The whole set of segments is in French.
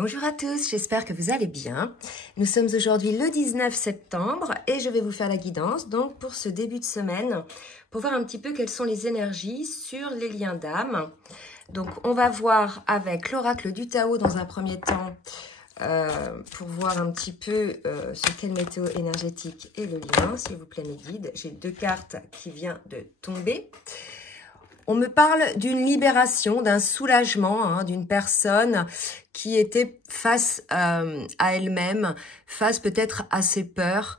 Bonjour à tous, j'espère que vous allez bien. Nous sommes aujourd'hui le 19 septembre et je vais vous faire la guidance donc pour ce début de semaine pour voir un petit peu quelles sont les énergies sur les liens d'âme. Donc on va voir avec l'oracle du Tao dans un premier temps pour voir un petit peu sur quelle météo énergétique est le lien. S'il vous plaît mes guides, j'ai deux cartes qui viennent de tomber. On me parle d'une libération, d'un soulagement, d'une personne qui était face à elle-même, face peut-être à ses peurs,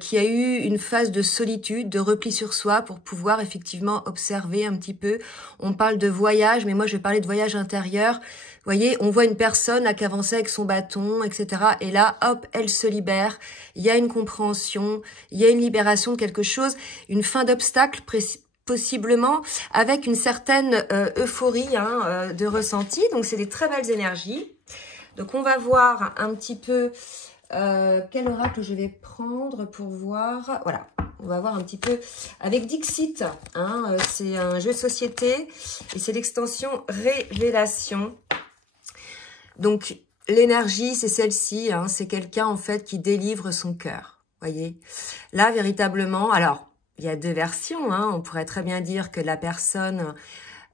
qui a eu une phase de solitude, de repli sur soi pour pouvoir effectivement observer un petit peu. On parle de voyage, mais moi je vais parler de voyage intérieur. Vous voyez, on voit une personne là qui avançait avec son bâton, etc. Et là, hop, elle se libère. Il y a une compréhension, il y a une libération de quelque chose, une fin d'obstacle possiblement avec une certaine euphorie de ressenti. Donc, c'est des très belles énergies. Donc, on va voir un petit peu quel oracle je vais prendre pour voir. Voilà, on va voir un petit peu avec Dixit. C'est un jeu de société et c'est l'extension Révélation. Donc, l'énergie, c'est celle-ci. C'est quelqu'un, en fait, qui délivre son cœur. Voyez, là, véritablement, alors, il y a deux versions, on pourrait très bien dire que la personne,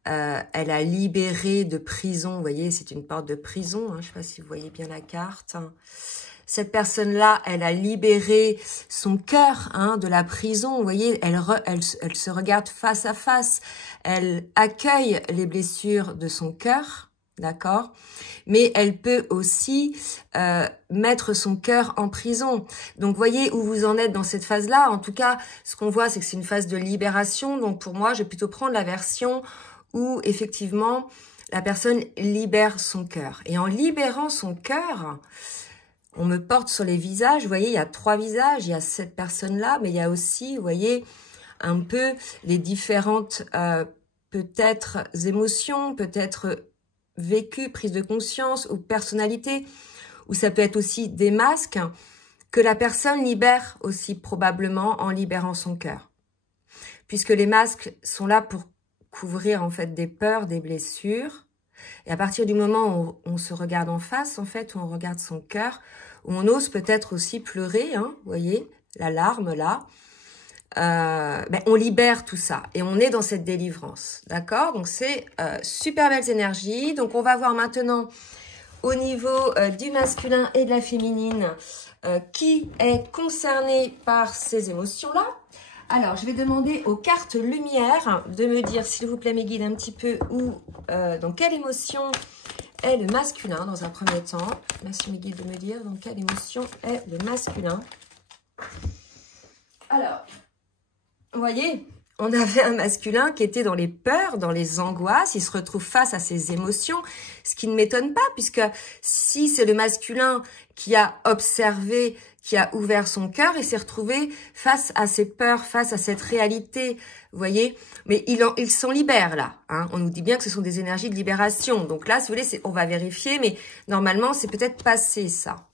elle a libéré de prison, vous voyez, c'est une porte de prison, je ne sais pas si vous voyez bien la carte. Cette personne-là, elle a libéré son cœur de la prison, vous voyez, elle se regarde face à face, elle accueille les blessures de son cœur. D'accord, mais elle peut aussi mettre son cœur en prison. Donc, voyez où vous en êtes dans cette phase-là. En tout cas, ce qu'on voit, c'est que c'est une phase de libération. Donc, pour moi, je vais plutôt prendre la version où, effectivement, la personne libère son cœur. Et en libérant son cœur, on me porte sur les visages. Vous voyez, il y a trois visages. Il y a cette personne-là, mais il y a aussi, vous voyez, un peu les différentes, peut-être, émotions, peut-être vécu, prise de conscience ou personnalité, ou ça peut être aussi des masques que la personne libère aussi probablement en libérant son cœur. Puisque les masques sont là pour couvrir en fait des peurs, des blessures. Et à partir du moment où on se regarde en face, en fait, où on regarde son cœur, où on ose peut-être aussi pleurer, vous voyez, la larme là, on libère tout ça et on est dans cette délivrance, d'accord? Donc c'est super belles énergies. Donc on va voir maintenant au niveau du masculin et de la féminine qui est concerné par ces émotions-là. Alors je vais demander aux cartes lumière de me dire, s'il vous plaît mes guides, un petit peu où, dans quelle émotion est le masculin dans un premier temps. Merci mes guides de me dire dans quelle émotion est le masculin. Alors, vous voyez, on avait un masculin qui était dans les peurs, dans les angoisses, il se retrouve face à ses émotions, ce qui ne m'étonne pas, puisque si c'est le masculin qui a observé, qui a ouvert son cœur, il s'est retrouvé face à ses peurs, face à cette réalité, vous voyez, mais il s'en libère là, on nous dit bien que ce sont des énergies de libération, donc là, si vous voulez, on va vérifier, mais normalement, c'est peut-être passé ça.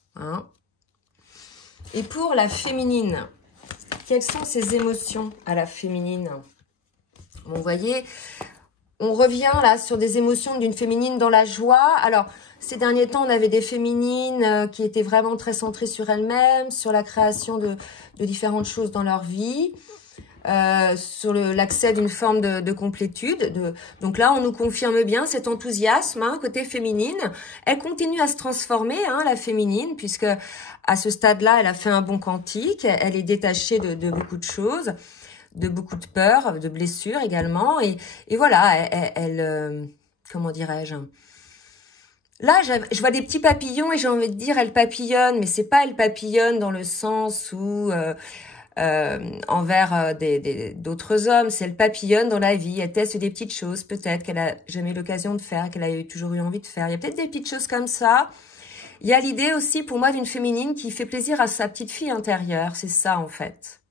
Et pour la féminine, quelles sont ces émotions à la féminine? Bon, vous voyez, on revient là sur des émotions d'une féminine dans la joie. Alors, ces derniers temps, on avait des féminines qui étaient vraiment très centrées sur elles-mêmes, sur la création de différentes choses dans leur vie, sur l'accès d'une forme de complétude. Donc là, on nous confirme bien cet enthousiasme côté féminine. Elle continue à se transformer, la féminine, puisque à ce stade-là, elle a fait un bond quantique. Elle est détachée de beaucoup de choses, de beaucoup de peurs, de blessures également. Et voilà, elle comment dirais-je? Là, je vois des petits papillons et j'ai envie de dire elle papillonne, mais c'est pas elle papillonne dans le sens où envers d'autres hommes, c'est elle papillonne dans la vie, elle teste des petites choses peut-être qu'elle a jamais eu l'occasion de faire, qu'elle a toujours eu envie de faire. Il y a peut-être des petites choses comme ça. Il y a l'idée aussi pour moi d'une féminine qui fait plaisir à sa petite fille intérieure, c'est ça en fait.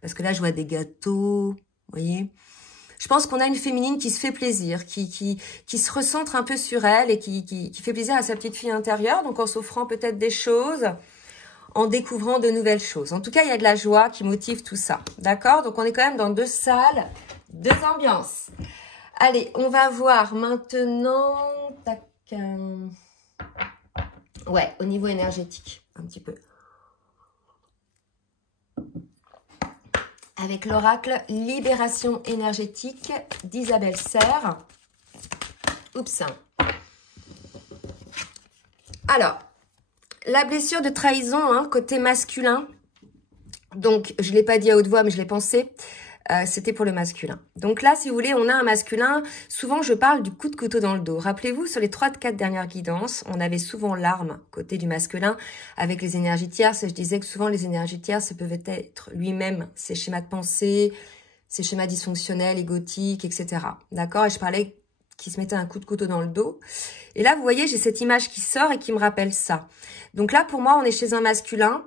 Parce que là je vois des gâteaux, vous voyez. Je pense qu'on a une féminine qui se fait plaisir, qui se recentre un peu sur elle et qui fait plaisir à sa petite fille intérieure, donc en s'offrant peut-être des choses, en découvrant de nouvelles choses. En tout cas, il y a de la joie qui motive tout ça, d'accord? Donc on est quand même dans deux salles, deux ambiances. Allez, on va voir maintenant... Tac, Ouais, au niveau énergétique, un petit peu. Avec l'oracle Libération énergétique d'Isabelle Serre. Oups. Alors, la blessure de trahison, hein, côté masculin. Donc, je ne l'ai pas dit à haute voix, mais je l'ai pensé. C'était pour le masculin. Donc là, si vous voulez, on a un masculin. Souvent, je parle du coup de couteau dans le dos. Rappelez-vous, sur les 3-4 dernières guidances, on avait souvent l'arme côté du masculin avec les énergies tierces. Et je disais que souvent, les énergies tierces peuvent être lui-même ses schémas de pensée, ses schémas dysfonctionnels, égotiques, etc. D'accord? Et je parlais qu'il se mettait un coup de couteau dans le dos. Et là, vous voyez, j'ai cette image qui sort et qui me rappelle ça. Donc là, pour moi, on est chez un masculin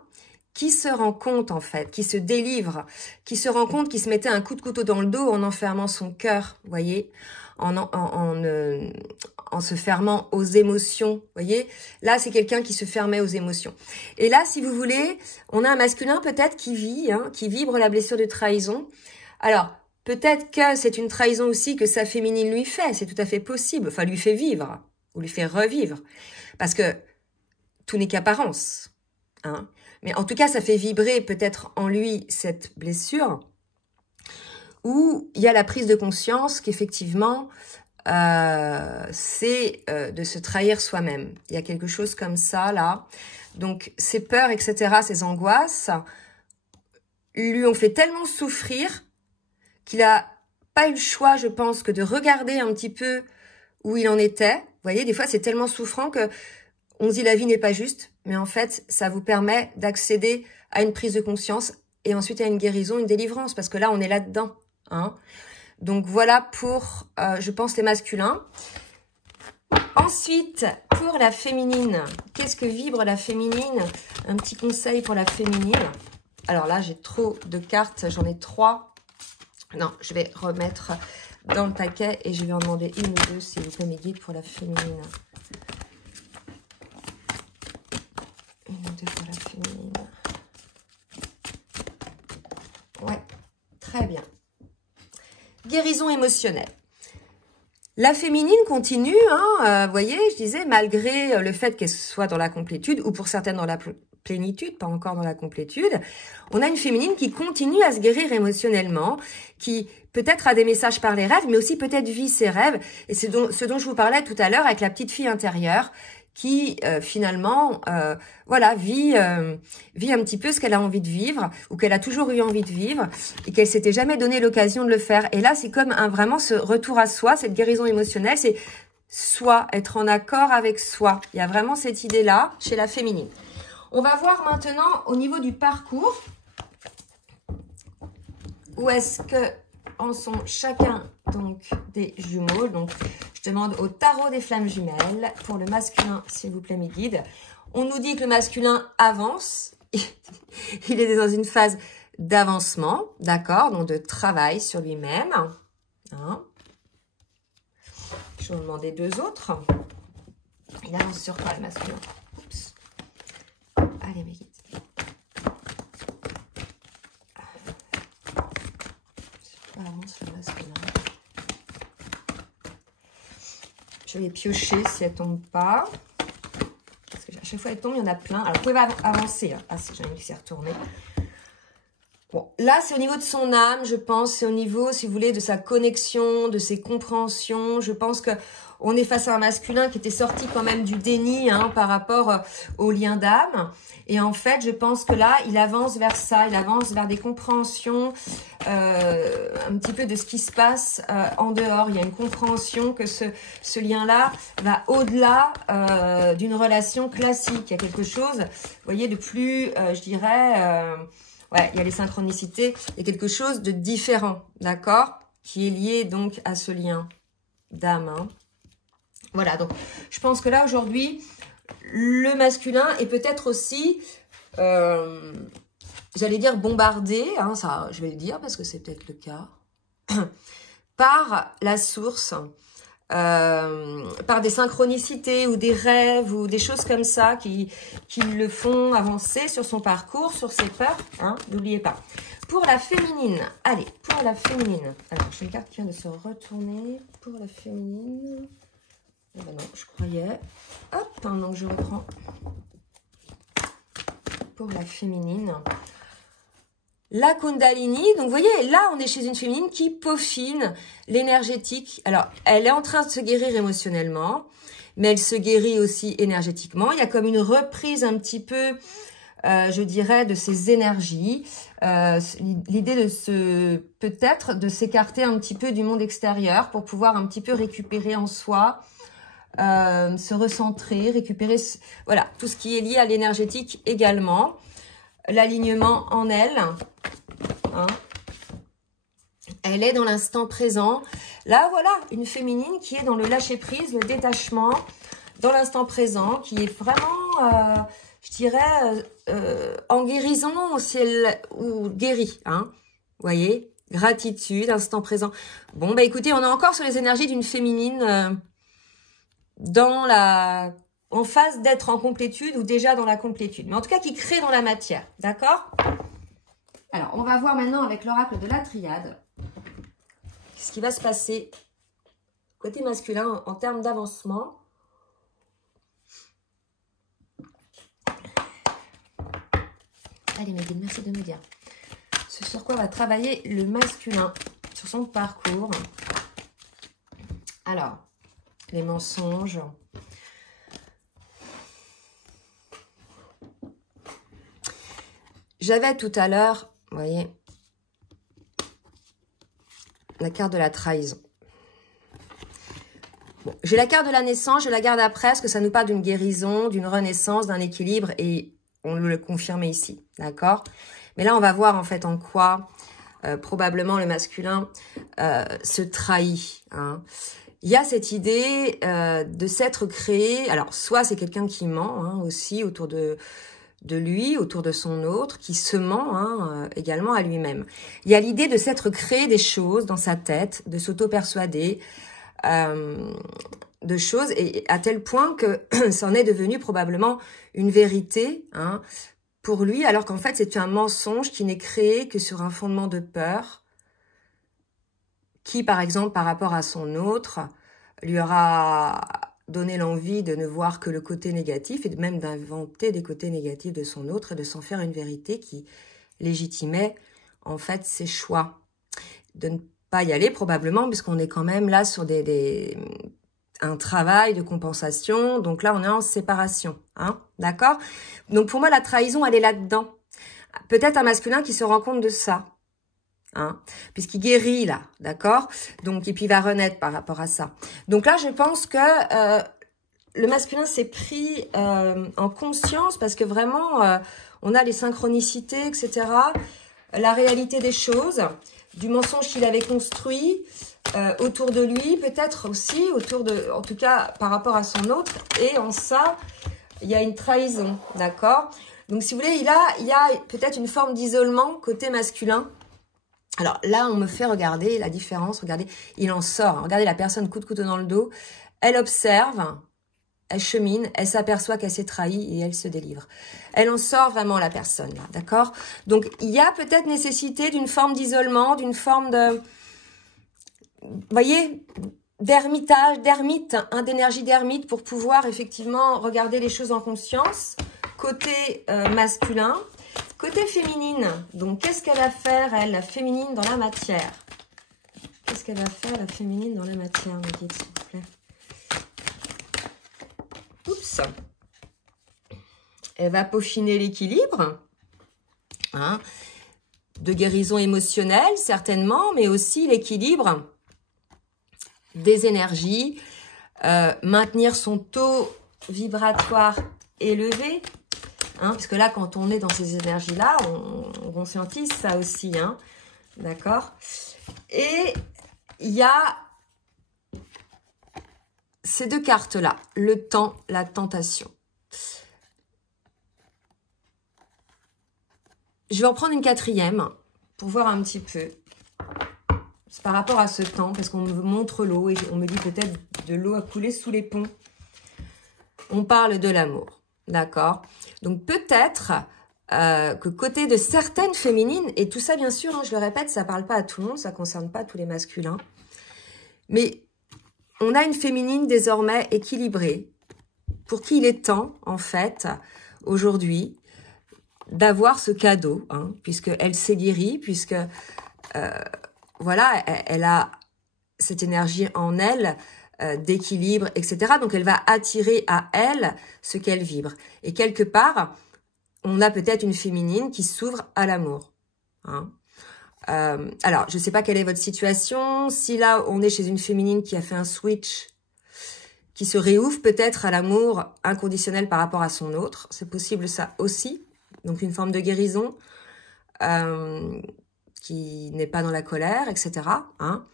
qui se rend compte, en fait, qui se délivre, qui se rend compte qu'il se mettait un coup de couteau dans le dos en enfermant son cœur, vous voyez, en se fermant aux émotions, vous voyez. Là, c'est quelqu'un qui se fermait aux émotions. Et là, si vous voulez, on a un masculin peut-être qui vit, hein, qui vibre la blessure de trahison. Alors, peut-être que c'est une trahison aussi que sa féminine lui fait, c'est tout à fait possible, enfin, lui fait vivre, ou lui fait revivre, parce que tout n'est qu'apparence, hein. Mais en tout cas, ça fait vibrer peut-être en lui cette blessure où il y a la prise de conscience qu'effectivement, c'est de se trahir soi-même. Il y a quelque chose comme ça, là. Donc, ces peurs, etc., ces angoisses, lui ont fait tellement souffrir qu'il n'a pas eu le choix, je pense, que de regarder un petit peu où il en était. Vous voyez, des fois, c'est tellement souffrant que on se dit la vie n'est pas juste, mais en fait, ça vous permet d'accéder à une prise de conscience et ensuite à une guérison, une délivrance, parce que là, on est là-dedans. Hein. Donc voilà pour, je pense, les masculins. Ensuite, pour la féminine, qu'est-ce que vibre la féminine? Un petit conseil pour la féminine. Alors là, j'ai trop de cartes, j'en ai 3. Non, je vais remettre dans le paquet et je vais en demander une ou deux, s'il vous plaît, mes guides pour la féminine. Une ou deux pour la féminine. Ouais, très bien. Guérison émotionnelle. La féminine continue, hein, vous voyez, je disais, malgré le fait qu'elle soit dans la complétude, ou pour certaines dans la plénitude, pas encore dans la complétude, on a une féminine qui continue à se guérir émotionnellement, qui peut-être a des messages par les rêves, mais aussi peut-être vit ses rêves. Et c'est ce dont je vous parlais tout à l'heure avec la petite fille intérieure, qui finalement voilà vit un petit peu ce qu'elle a envie de vivre ou qu'elle a toujours eu envie de vivre et qu'elle s'était jamais donné l'occasion de le faire. Et là, c'est comme vraiment ce retour à soi, cette guérison émotionnelle, c'est soi, être en accord avec soi. Il y a vraiment cette idée-là chez la féminine. On va voir maintenant au niveau du parcours où est-ce que en sont chacun donc des jumeaux. Donc, je demande au tarot des flammes jumelles pour le masculin, s'il vous plaît, mes guides. On nous dit que le masculin avance. Il est dans une phase d'avancement, d'accord, donc de travail sur lui-même. Hein. Je vais vous demander 2 autres. Il avance sur quoi, le masculin? Oups. Allez, mes guides. Avance sur le masculin. Je vais piocher si elle tombe pas. Parce que à chaque fois elle tombe, il y en a plein. Alors vous pouvez avancer. Ah si, j'ai envie que c'est retourné. Bon, là c'est au niveau de son âme, je pense. C'est au niveau, si vous voulez, de sa connexion, de ses compréhensions. Je pense que on est face à un masculin qui était sorti quand même du déni hein, par rapport au lien d'âme. Et en fait, je pense que là, il avance vers ça. Il avance vers des compréhensions un petit peu de ce qui se passe en dehors. Il y a une compréhension que ce lien-là va au-delà d'une relation classique. Il y a quelque chose, vous voyez, de plus, je dirais... ouais, il y a les synchronicités. Il y a quelque chose de différent, d'accord, qui est lié donc à ce lien d'âme. Hein. Voilà, donc je pense que là, aujourd'hui, le masculin est peut-être aussi, j'allais dire bombardé, hein, ça, je vais le dire parce que c'est peut-être le cas, par la source, par des synchronicités ou des rêves ou des choses comme ça qui le font avancer sur son parcours, sur ses peurs, hein, n'oubliez pas. Pour la féminine, allez, pour la féminine, alors j'ai une carte qui vient de se retourner, pour la féminine, eh ben non, je croyais, hop, pendant que je reprends pour la féminine. La Kundalini, donc vous voyez, là on est chez une féminine qui peaufine l'énergétique. Alors, elle est en train de se guérir émotionnellement, mais elle se guérit aussi énergétiquement. Il y a comme une reprise un petit peu, je dirais, de ses énergies. L'idée de peut-être de s'écarter un petit peu du monde extérieur pour pouvoir un petit peu récupérer en soi, se recentrer, récupérer, voilà, tout ce qui est lié à l'énergétique également. L'alignement en elle, hein. Elle est dans l'instant présent. Là, voilà, une féminine qui est dans le lâcher-prise, le détachement, dans l'instant présent, qui est vraiment, je dirais, en guérison ou guérie, hein. Vous voyez, gratitude, instant présent. Bon, bah écoutez, on est encore sur les énergies d'une féminine en phase d'être en complétude ou déjà dans la complétude. Mais en tout cas, qui crée dans la matière. D'accord? Alors, on va voir maintenant avec l'oracle de la triade ce qui va se passer côté masculin en termes d'avancement. Allez, Megan, merci de me dire. Ce sur quoi va travailler le masculin sur son parcours. Alors, les mensonges. J'avais tout à l'heure, vous voyez, la carte de la trahison. Bon, j'ai la carte de la naissance, je la garde après, parce que ça nous parle d'une guérison, d'une renaissance, d'un équilibre, et on le confirme ici, d'accord? Mais là, on va voir en fait en quoi probablement le masculin se trahit, hein. Il y a cette idée de s'être créé, alors soit c'est quelqu'un qui ment, hein, aussi autour de lui, autour de son autre, qui se ment, hein, également à lui-même. Il y a l'idée de s'être créé des choses dans sa tête, de s'auto-persuader de choses, et à tel point que ça en est devenu probablement une vérité, hein, pour lui, alors qu'en fait c'est un mensonge qui n'est créé que sur un fondement de peur, qui par exemple par rapport à son autre, lui aura donner l'envie de ne voir que le côté négatif et de même d'inventer des côtés négatifs de son autre et de s'en faire une vérité qui légitimait en fait ses choix. De ne pas y aller probablement puisqu'on est quand même là sur un travail de compensation. Donc là, on est en séparation, hein, d'accord? Donc pour moi, la trahison, elle est là-dedans. Peut-être un masculin qui se rend compte de ça. Hein, puisqu'il guérit là, d'accord? Donc, et puis il va renaître par rapport à ça. Donc là, je pense que le masculin s'est pris en conscience parce que vraiment, on a les synchronicités, etc. La réalité des choses, du mensonge qu'il avait construit autour de lui, peut-être aussi autour de, en tout cas par rapport à son autre. Et en ça, il y a une trahison, d'accord? Donc, si vous voulez, il y a peut-être une forme d'isolement côté masculin. Alors là, on me fait regarder la différence. Regardez, il en sort. Regardez la personne coup de couteau dans le dos. Elle observe, elle chemine, elle s'aperçoit qu'elle s'est trahie et elle se délivre. Elle en sort vraiment la personne, là, d'accord? Donc, il y a peut-être nécessité d'une forme d'isolement, d'une forme de, vous voyez, d'ermitage, d'ermite, hein, d'énergie d'ermite pour pouvoir effectivement regarder les choses en conscience. Côté masculin. Côté féminine, donc qu'est-ce qu'elle va faire, elle, la féminine dans la matière? Qu'est-ce qu'elle va faire, la féminine dans la matière, me dites, s'il vous plaît? Oups. Elle va peaufiner l'équilibre, hein, de guérison émotionnelle, certainement, mais aussi l'équilibre des énergies, maintenir son taux vibratoire élevé, hein, parce que là, quand on est dans ces énergies-là, on conscientise ça aussi, hein, d'accord? Et il y a ces deux cartes-là, le temps, la tentation. Je vais en prendre une quatrième pour voir un petit peu. C'est par rapport à ce temps, parce qu'on me montre l'eau et on me dit peut-être de l'eau à couler sous les ponts. On parle de l'amour, d'accord? Donc peut-être que côté de certaines féminines, et tout ça bien sûr, hein, je le répète, ça ne parle pas à tout le monde, ça ne concerne pas tous les masculins, mais on a une féminine désormais équilibrée, pour qui il est temps, en fait, aujourd'hui, d'avoir ce cadeau, hein, puisqu'elle s'est guérie, puisque, voilà, elle a cette énergie en elle, d'équilibre, etc. Donc, elle va attirer à elle ce qu'elle vibre. Et quelque part, on a peut-être une féminine qui s'ouvre à l'amour. Hein. Alors, je ne sais pas quelle est votre situation. Si là, on est chez une féminine qui a fait un switch, qui se réouvre peut-être à l'amour inconditionnel par rapport à son autre, c'est possible ça aussi. Donc, une forme de guérison qui n'est pas dans la colère, etc. Hein.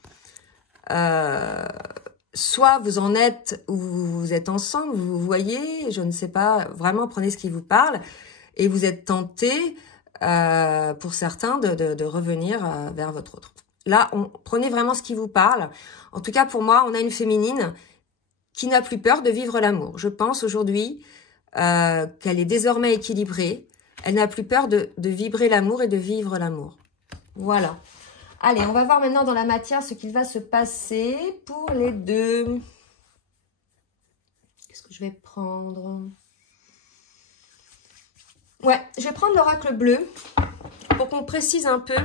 Soit vous en êtes ou vous êtes ensemble, vous voyez, je ne sais pas, vraiment prenez ce qui vous parle et vous êtes tenté, pour certains, de revenir vers votre autre. Là, prenez vraiment ce qui vous parle. En tout cas, pour moi, on a une féminine qui n'a plus peur de vivre l'amour. Je pense aujourd'hui qu'elle est désormais équilibrée. Elle n'a plus peur de vibrer l'amour et de vivre l'amour. Voilà. Allez, on va voir maintenant dans la matière ce qu'il va se passer pour les deux. Qu'est-ce que je vais prendre? Ouais, je vais prendre l'oracle bleu pour qu'on précise un peu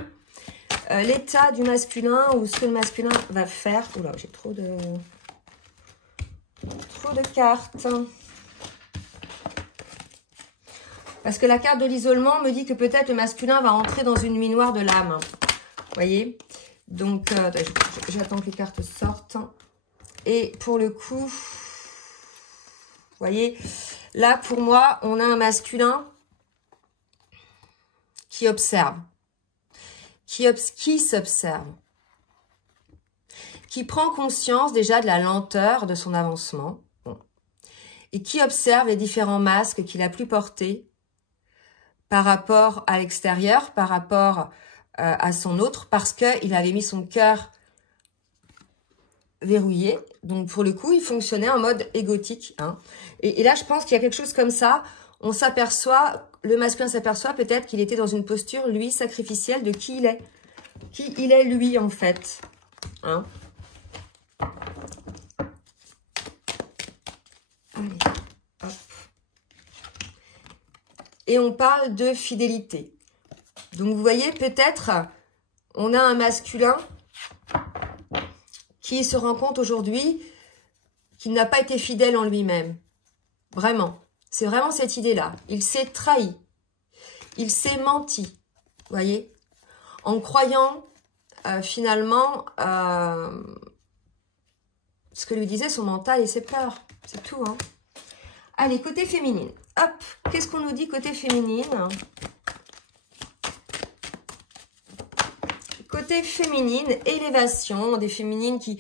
l'état du masculin ou ce que le masculin va faire. Oula, j'ai trop de cartes. Parce que la carte de l'isolement me dit que peut-être le masculin va entrer dans une nuit noire de l'âme. Vous voyez? Donc, j'attends que les cartes sortent. Et pour le coup, vous voyez, là, pour moi, on a un masculin qui observe, qui s'observe, qui prend conscience déjà de la lenteur de son avancement, et qui observe les différents masques qu'il a pu porter par rapport à l'extérieur, par rapport à son autre, parce qu'il avait mis son cœur verrouillé. Donc, pour le coup, il fonctionnait en mode égotique. Hein. Et là, je pense qu'il y a quelque chose comme ça. On s'aperçoit, le masculin s'aperçoit peut-être qu'il était dans une posture, lui, sacrificielle de qui il est. Qui il est, lui, en fait. Hein. Allez, hop. Et on parle de fidélité. Donc, vous voyez, peut-être, on a un masculin qui se rend compte aujourd'hui qu'il n'a pas été fidèle en lui-même. Vraiment. C'est vraiment cette idée-là. Il s'est trahi. Il s'est menti. Vous voyez? En croyant, finalement, ce que lui disait son mental et ses peurs. C'est tout, hein. Allez, côté féminine. Hop, qu'est-ce qu'on nous dit côté féminine? Côté féminine, élévation, des féminines qui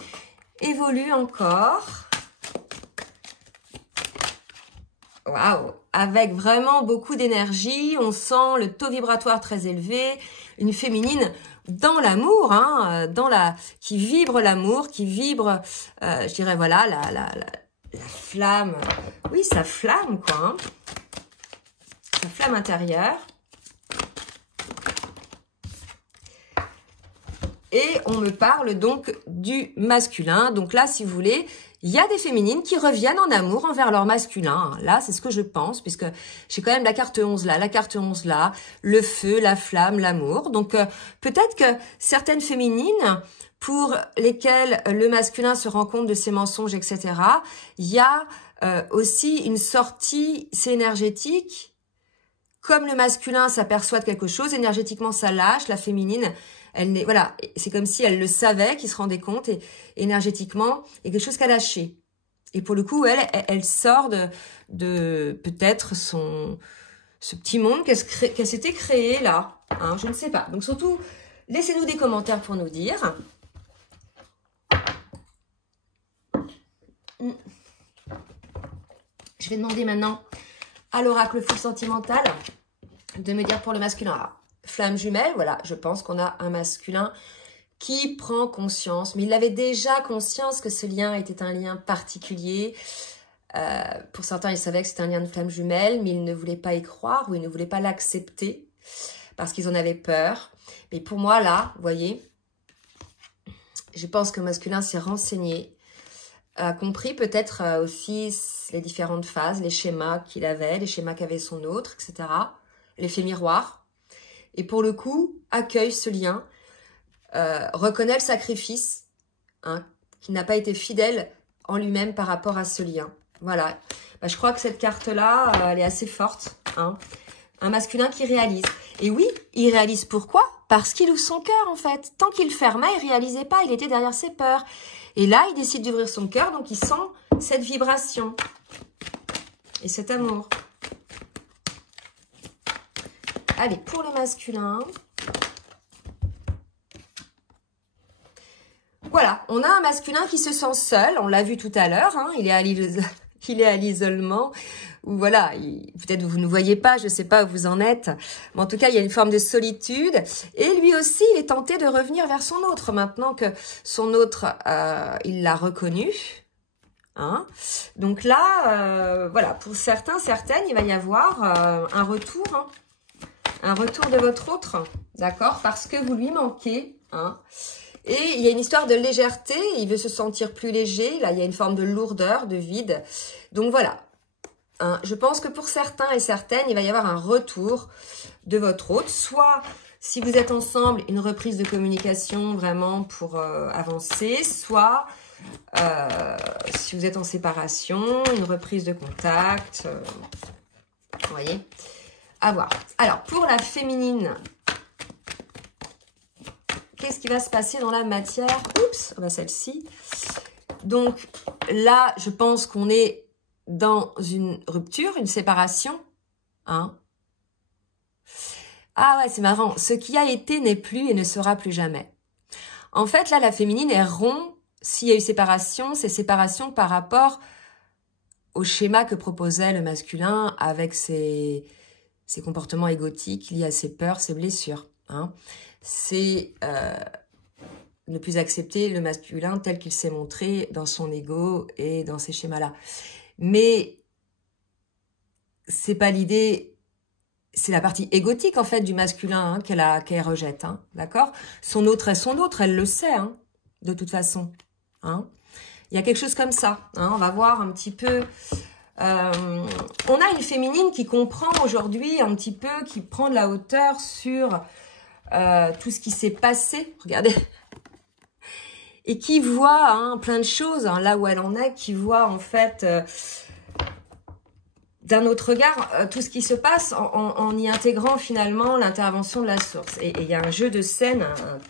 évoluent encore. Waouh! Avec vraiment beaucoup d'énergie, on sent le taux vibratoire très élevé, une féminine dans l'amour, hein, qui vibre l'amour, qui vibre, je dirais, voilà, la flamme. Oui, sa flamme, quoi. Hein. Sa flamme intérieure. Et on me parle donc du masculin. Donc là, si vous voulez, il y a des féminines qui reviennent en amour envers leur masculin. Là, c'est ce que je pense, puisque j'ai quand même la carte 11 là, la carte 11 là, le feu, la flamme, l'amour. Donc peut-être que certaines féminines, pour lesquelles le masculin se rend compte de ses mensonges, etc., il y a aussi une sortie, c'est énergétique. Comme le masculin s'aperçoit de quelque chose, énergétiquement ça lâche, la féminine, voilà, c'est comme si elle le savait, qu'il se rendait compte, et énergétiquement, il y a quelque chose qu'elle a lâché. Et pour le coup, elle sort de peut-être ce petit monde qu'elle s'était créé là. Hein, je ne sais pas. Donc surtout, laissez-nous des commentaires pour nous dire. Je vais demander maintenant à l'oracle full sentimental de me dire pour le masculin. Ah, flamme jumelle, voilà, je pense qu'on a un masculin qui prend conscience, mais il avait déjà conscience que ce lien était un lien particulier. Pour certains, ils savaient que c'était un lien de flamme jumelle, mais ils ne voulaient pas y croire ou ils ne voulaient pas l'accepter parce qu'ils en avaient peur. Mais pour moi, là, vous voyez, je pense que le masculin s'est renseigné, a compris peut-être aussi les différentes phases, les schémas qu'il avait, les schémas qu'avait son autre, etc. l'effet miroir, et pour le coup, accueille ce lien, reconnaît le sacrifice, hein, qui n'a pas été fidèle en lui-même par rapport à ce lien. Voilà. Bah, je crois que cette carte-là, elle est assez forte. Hein. Un masculin qui réalise. Et oui, il réalise pourquoi? Parce qu'il ouvre son cœur, en fait. Tant qu'il fermait, il réalisait pas. Il était derrière ses peurs. Et là, il décide d'ouvrir son cœur, donc il sent cette vibration. Et cet amour. Allez, pour le masculin. Voilà, on a un masculin qui se sent seul. On l'a vu tout à l'heure. Hein, il est à l'isolement. Ou voilà, peut-être vous ne voyez pas, je ne sais pas où vous en êtes. Mais en tout cas, il y a une forme de solitude. Et lui aussi, il est tenté de revenir vers son autre. Maintenant que son autre, il l'a reconnu. Hein. Donc là, voilà, pour certains, certaines, il va y avoir un retour. Hein. Un retour de votre autre, d'accord? Parce que vous lui manquez. Hein. Et il y a une histoire de légèreté. Il veut se sentir plus léger. Là, il y a une forme de lourdeur, de vide. Donc voilà. Hein, je pense que pour certains et certaines, il va y avoir un retour de votre autre. Soit, si vous êtes ensemble, une reprise de communication vraiment pour avancer. Soit, si vous êtes en séparation, une reprise de contact. Vous voyez? À voir. Alors, pour la féminine, qu'est-ce qui va se passer dans la matière? Oups, bah celle-ci. Donc, là, je pense qu'on est dans une rupture, une séparation. Hein? Ah ouais, c'est marrant. Ce qui a été n'est plus et ne sera plus jamais. En fait, là, la féminine est rond. S'il y a eu séparation, c'est séparation par rapport au schéma que proposait le masculin avec ses comportements égotiques liés à ses peurs, ses blessures. Hein. C'est ne plus accepter le masculin tel qu'il s'est montré dans son ego et dans ces schémas-là. Mais c'est pas l'idée, c'est la partie égotique en fait du masculin hein, qu'elle rejette, hein, d'accord? Son autre est son autre, elle le sait, hein, de toute façon. Hein. Il y a quelque chose comme ça. Hein, on va voir un petit peu. On a une féminine qui comprend aujourd'hui un petit peu, qui prend de la hauteur sur tout ce qui s'est passé. Regardez. Et qui voit hein, plein de choses, hein, là où elle en est, qui voit en fait d'un autre regard tout ce qui se passe en y intégrant finalement l'intervention de la source. Et il y a un jeu de scène,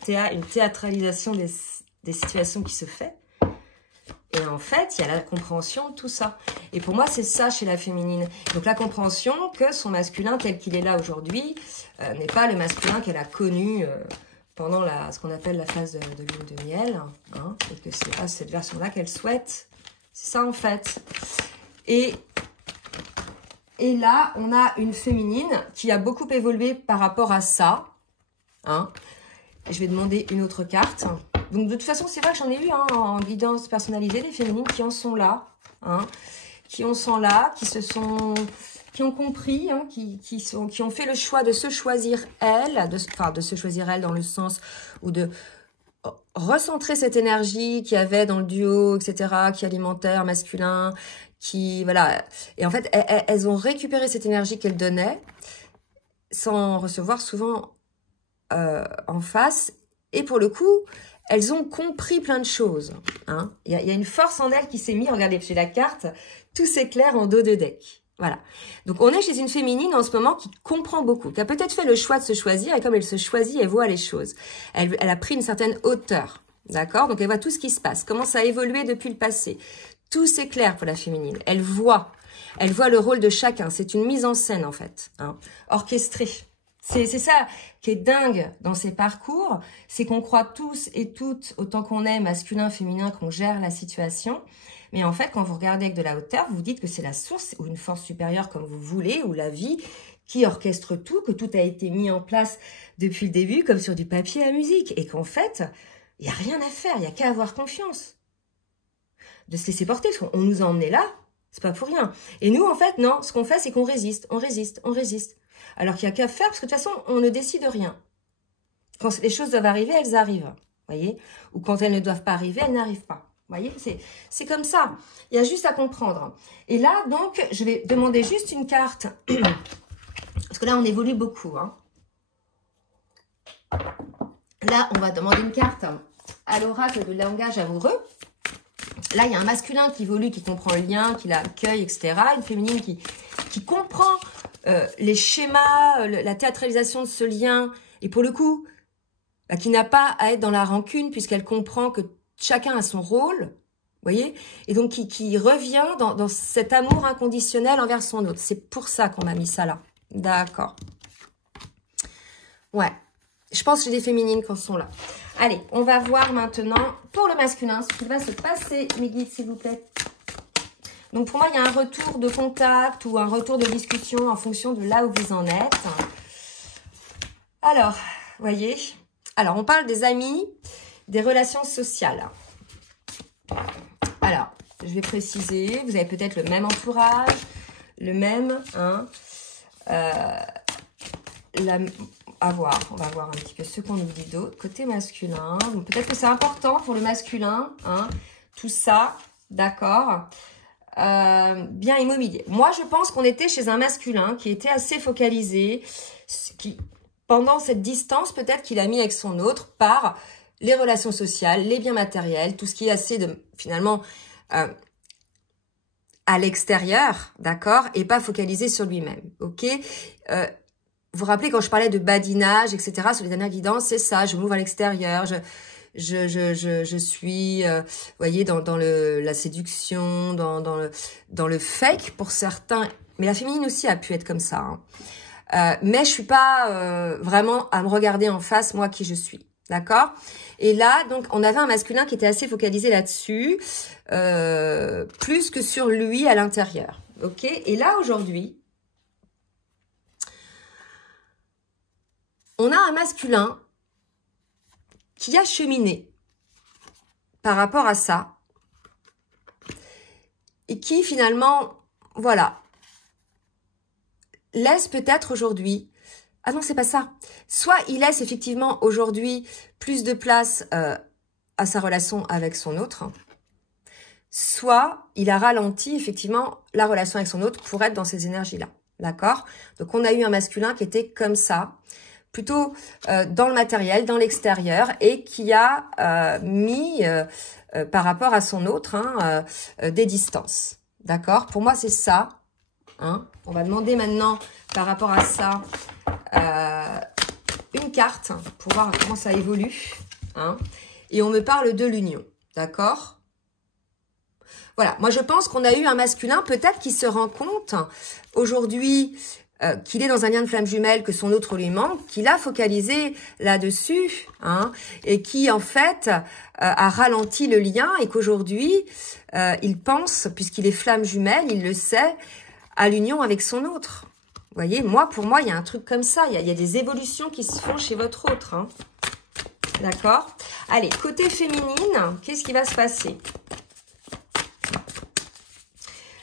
une théâtralisation des situations qui se fait. Et en fait, il y a la compréhension de tout ça. Et pour moi, c'est ça chez la féminine. Donc la compréhension que son masculin tel qu'il est là aujourd'hui n'est pas le masculin qu'elle a connu pendant ce qu'on appelle la phase de lune de miel. Hein, et que c'est pas cette version-là qu'elle souhaite. C'est ça en fait. Et là, on a une féminine qui a beaucoup évolué par rapport à ça. Hein. Et je vais demander une autre carte. Donc, de toute façon, c'est vrai que j'en ai eu hein, en guidance personnalisée, des féminines qui en sont là. Hein, qui ont compris, hein, qui ont fait le choix de se choisir elles, de se choisir elles dans le sens où de recentrer cette énergie qu'il y avait dans le duo, etc., qui alimentait un masculin, voilà. Et en fait, elles ont récupéré cette énergie qu'elles donnaient sans recevoir souvent en face. Et pour le coup, elles ont compris plein de choses. Hein. Il y a une force en elles qui s'est mise. Regardez, chez la carte, tout s'éclaire en dos de deck. Voilà. Donc, on est chez une féminine en ce moment qui comprend beaucoup, qui a peut-être fait le choix de se choisir. Et comme elle se choisit, elle voit les choses. Elle a pris une certaine hauteur. D'accord? Donc, elle voit tout ce qui se passe. Comment ça a évolué depuis le passé. Tout s'éclaire pour la féminine. Elle voit le rôle de chacun. C'est une mise en scène, en fait. Hein, orchestrée. C'est ça qui est dingue dans ces parcours, c'est qu'on croit tous et toutes, autant qu'on est masculin, féminin, qu'on gère la situation. Mais en fait, quand vous regardez avec de la hauteur, vous vous dites que c'est la source ou une force supérieure comme vous voulez, ou la vie qui orchestre tout, que tout a été mis en place depuis le début, comme sur du papier à musique. Et qu'en fait, il n'y a rien à faire, il n'y a qu'à avoir confiance. De se laisser porter, parce qu'on nous a emmenés là, c'est pas pour rien. Et nous, en fait, non, ce qu'on fait, c'est qu'on résiste, on résiste, on résiste. Alors qu'il n'y a qu'à faire, parce que de toute façon, on ne décide rien. Quand les choses doivent arriver, elles arrivent. Voyez? Ou quand elles ne doivent pas arriver, elles n'arrivent pas. Voyez? C'est comme ça. Il y a juste à comprendre. Et là, donc, je vais demander juste une carte. Parce que là, on évolue beaucoup. Hein. Là, on va demander une carte à l'oracle de langage amoureux. Là, il y a un masculin qui évolue, qui comprend le lien, qui l'accueille, etc. Une féminine qui comprend les schémas, la théâtralisation de ce lien. Et pour le coup, bah, qui n'a pas à être dans la rancune, puisqu'elle comprend que chacun a son rôle. Vous voyez? Et donc, qui revient dans cet amour inconditionnel envers son autre. C'est pour ça qu'on a mis ça là. D'accord. Ouais. Je pense que j'ai des féminines qui sont là. Allez, on va voir maintenant pour le masculin ce qu'il va se passer, mes guides, s'il vous plaît. Donc, pour moi, il y a un retour de contact ou un retour de discussion en fonction de là où vous en êtes. Alors, voyez. Alors, on parle des amis, des relations sociales. Alors, je vais préciser, vous avez peut-être le même entourage, le même, hein, on va voir un petit peu ce qu'on nous dit d'autre. Côté masculin, peut-être que c'est important pour le masculin, hein, tout ça, d'accord. Bien immobilier. Moi, je pense qu'on était chez un masculin qui était assez focalisé, qui, pendant cette distance, peut-être qu'il a mis avec son autre par les relations sociales, les biens matériels, tout ce qui est assez de, finalement, à l'extérieur, d'accord, et pas focalisé sur lui-même, ok. Vous vous rappelez quand je parlais de badinage, etc., sur les dernières guidances, c'est ça, je m'ouvre à l'extérieur, je suis, vous voyez, dans la séduction, dans le fake pour certains, mais la féminine aussi a pu être comme ça, hein. Mais je suis pas vraiment à me regarder en face, moi, qui je suis, d'accord. Et là, donc, on avait un masculin qui était assez focalisé là-dessus, plus que sur lui à l'intérieur, ok. Et là, aujourd'hui, on a un masculin qui a cheminé par rapport à ça et qui finalement, voilà, laisse peut-être aujourd'hui, ah non, c'est pas ça, soit il laisse effectivement aujourd'hui plus de place à sa relation avec son autre, soit il a ralenti effectivement la relation avec son autre pour être dans ces énergies-là, d'accord? Donc on a eu un masculin qui était comme ça, plutôt dans le matériel, dans l'extérieur, et qui a mis par rapport à son autre des distances. D'accord? Pour moi, c'est ça. Hein. On va demander maintenant, par rapport à ça, une carte pour voir comment ça évolue. Hein. Et on me parle de l'union. D'accord? Voilà. Moi, je pense qu'on a eu un masculin, peut-être qui se rend compte aujourd'hui qu'il est dans un lien de flamme jumelle, que son autre lui manque, qu'il a focalisé là-dessus, hein, et qui, en fait, a ralenti le lien et qu'aujourd'hui, il pense, puisqu'il est flamme jumelle, il le sait, à l'union avec son autre. Vous voyez, pour moi, il y a un truc comme ça. Il y a des évolutions qui se font chez votre autre. Hein. D'accord? Allez, côté féminine, qu'est-ce qui va se passer?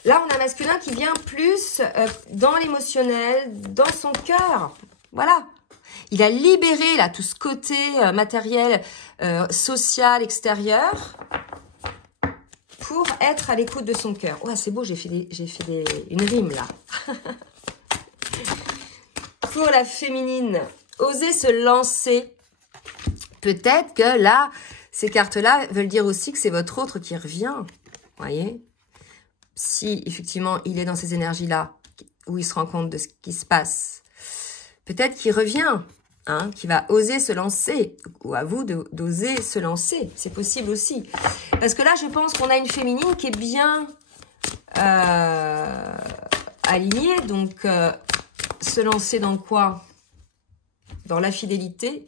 Là, on a un masculin qui vient plus dans l'émotionnel, dans son cœur. Voilà. Il a libéré là tout ce côté matériel, social, extérieur, pour être à l'écoute de son cœur. Ouais, c'est beau, j'ai fait une rime là. Pour la féminine, oser se lancer. Peut-être que là, ces cartes-là veulent dire aussi que c'est votre autre qui revient. Vous voyez? Si, effectivement, il est dans ces énergies-là, où il se rend compte de ce qui se passe, peut-être qu'il revient, hein, qu'il va oser se lancer, ou à vous d'oser se lancer. C'est possible aussi. Parce que là, je pense qu'on a une féminine qui est bien alignée. Donc, se lancer dans quoi? Dans la fidélité,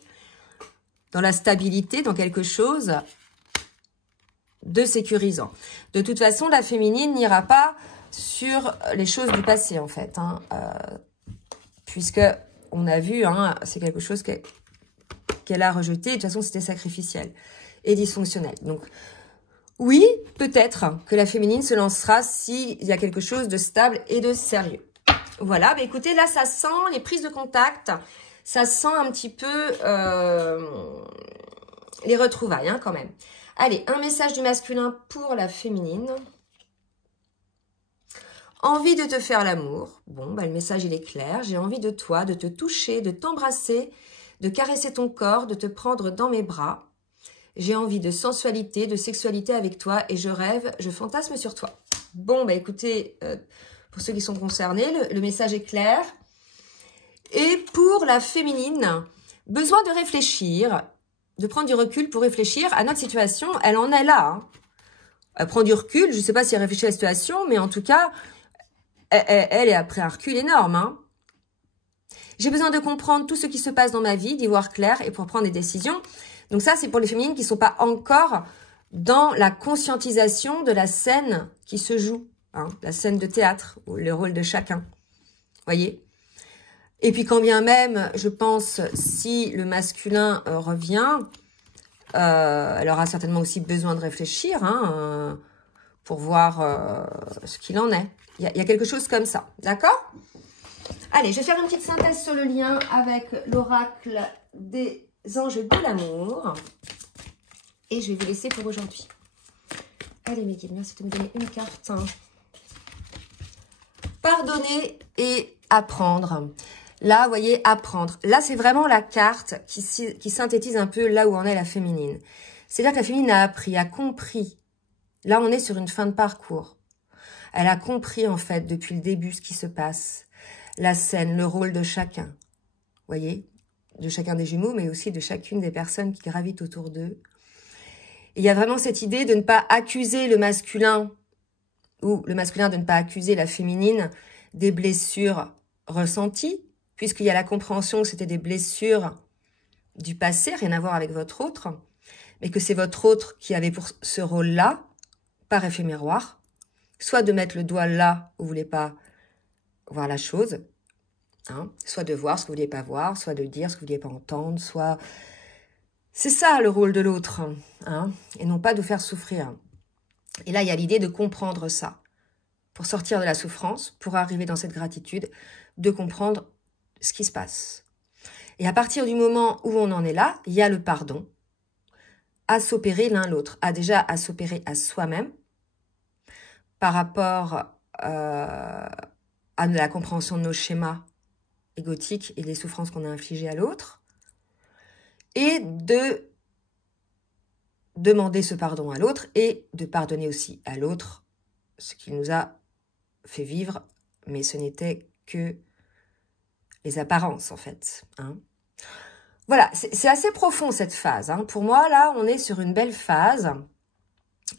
dans la stabilité, dans quelque chose de sécurisant. De toute façon, la féminine n'ira pas sur les choses du passé, en fait. Hein, puisque, on a vu, hein, c'est quelque chose qu'elle a rejeté. De toute façon, c'était sacrificiel et dysfonctionnel. Donc, oui, peut-être que la féminine se lancera s'il y a quelque chose de stable et de sérieux. Voilà, bah écoutez, là, ça sent les prises de contact. Ça sent un petit peu les retrouvailles, hein, quand même. Allez, un message du masculin pour la féminine. Envie de te faire l'amour. Bon, bah, le message, il est clair. J'ai envie de toi, de te toucher, de t'embrasser, de caresser ton corps, de te prendre dans mes bras. J'ai envie de sensualité, de sexualité avec toi et je rêve, je fantasme sur toi. Bon, bah écoutez, pour ceux qui sont concernés, le message est clair. Et pour la féminine, besoin de réfléchir, de prendre du recul pour réfléchir à notre situation. Elle en est là. Hein. Elle prend du recul, je ne sais pas si elle réfléchit à la situation, mais en tout cas, elle est après un recul énorme. Hein. J'ai besoin de comprendre tout ce qui se passe dans ma vie, d'y voir clair et pour prendre des décisions. Donc ça, c'est pour les féminines qui ne sont pas encore dans la conscientisation de la scène qui se joue. Hein, la scène de théâtre, ou le rôle de chacun. Voyez ? Et puis quand bien même, je pense, si le masculin revient, elle aura certainement aussi besoin de réfléchir hein, pour voir ce qu'il en est. Il y a quelque chose comme ça, d'accord? Allez, je vais faire une petite synthèse sur le lien avec l'oracle des anges de l'amour. Et je vais vous laisser pour aujourd'hui. Allez mes guides, merci de me donner une carte. Pardonner et apprendre. Là, vous voyez, apprendre. Là, c'est vraiment la carte qui synthétise un peu là où en est la féminine. C'est-à-dire que la féminine a appris, a compris. Là, on est sur une fin de parcours. Elle a compris, en fait, depuis le début, ce qui se passe. La scène, le rôle de chacun. Vous voyez, de chacun des jumeaux, mais aussi de chacune des personnes qui gravitent autour d'eux. Et il y a vraiment cette idée de ne pas accuser le masculin, ou le masculin de ne pas accuser la féminine des blessures ressenties, puisqu'il y a la compréhension que c'était des blessures du passé, rien à voir avec votre autre, mais que c'est votre autre qui avait pour ce rôle-là, par effet miroir, soit de mettre le doigt là où vous ne voulez pas voir la chose, hein, soit de voir ce que vous ne vouliez pas voir, soit de dire ce que vous ne vouliez pas entendre, soit... C'est ça le rôle de l'autre, hein, et non pas de faire souffrir. Et là, il y a l'idée de comprendre ça, pour sortir de la souffrance, pour arriver dans cette gratitude, de comprendre ce qui se passe. Et à partir du moment où on en est là, il y a le pardon, à s'opérer l'un l'autre, à s'opérer à soi-même, par rapport à la compréhension de nos schémas égotiques et des souffrances qu'on a infligées à l'autre, et de demander ce pardon à l'autre et de pardonner aussi à l'autre ce qu'il nous a fait vivre, mais ce n'était que les apparences en fait. Hein. Voilà, c'est assez profond cette phase. Hein. Pour moi, là, on est sur une belle phase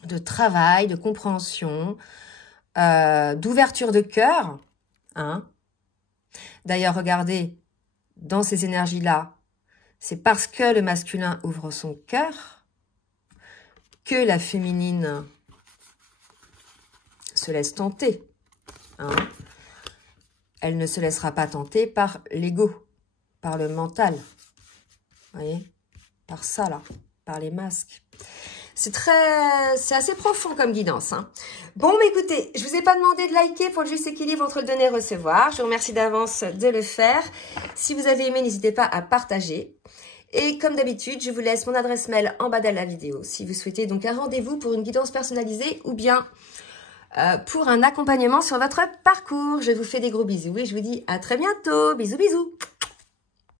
de travail, de compréhension, d'ouverture de cœur. Hein. D'ailleurs, regardez, dans ces énergies-là, c'est parce que le masculin ouvre son cœur que la féminine se laisse tenter. Hein. Elle ne se laissera pas tenter par l'ego, par le mental. Vous voyez, par ça là, par les masques. C'est assez profond comme guidance. Hein. Bon, mais écoutez, je vous ai pas demandé de liker pour le juste équilibre entre le donner et recevoir. Je vous remercie d'avance de le faire. Si vous avez aimé, n'hésitez pas à partager. Et comme d'habitude, je vous laisse mon adresse mail en bas de la vidéo. Si vous souhaitez donc un rendez-vous pour une guidance personnalisée ou bien pour un accompagnement sur votre parcours. Je vous fais des gros bisous et je vous dis à très bientôt. Bisous, bisous.